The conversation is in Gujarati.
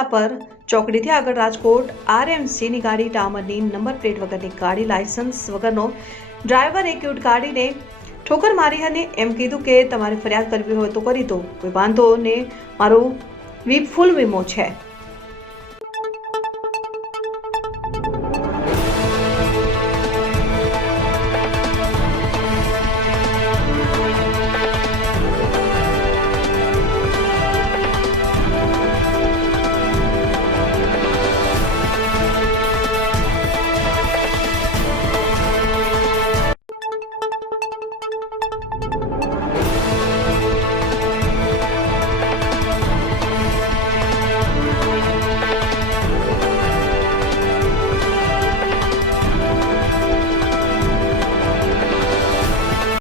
રસ્તા પર ચોકડીથી આગળ રાજકોટ RMCની ગાડી, ડામરની નંબર પ્લેટ વગરની ગાડી, લાયસન્સ વગરનો ડ્રાઈવર એક્યુટ ગાડીને ઠોકર મારી અને એમ કીધું કે તમારે ફરિયાદ કરવી હોય તો કરી દો, કોઈ વાંધો ને મારો ફૂલ વીમો છે।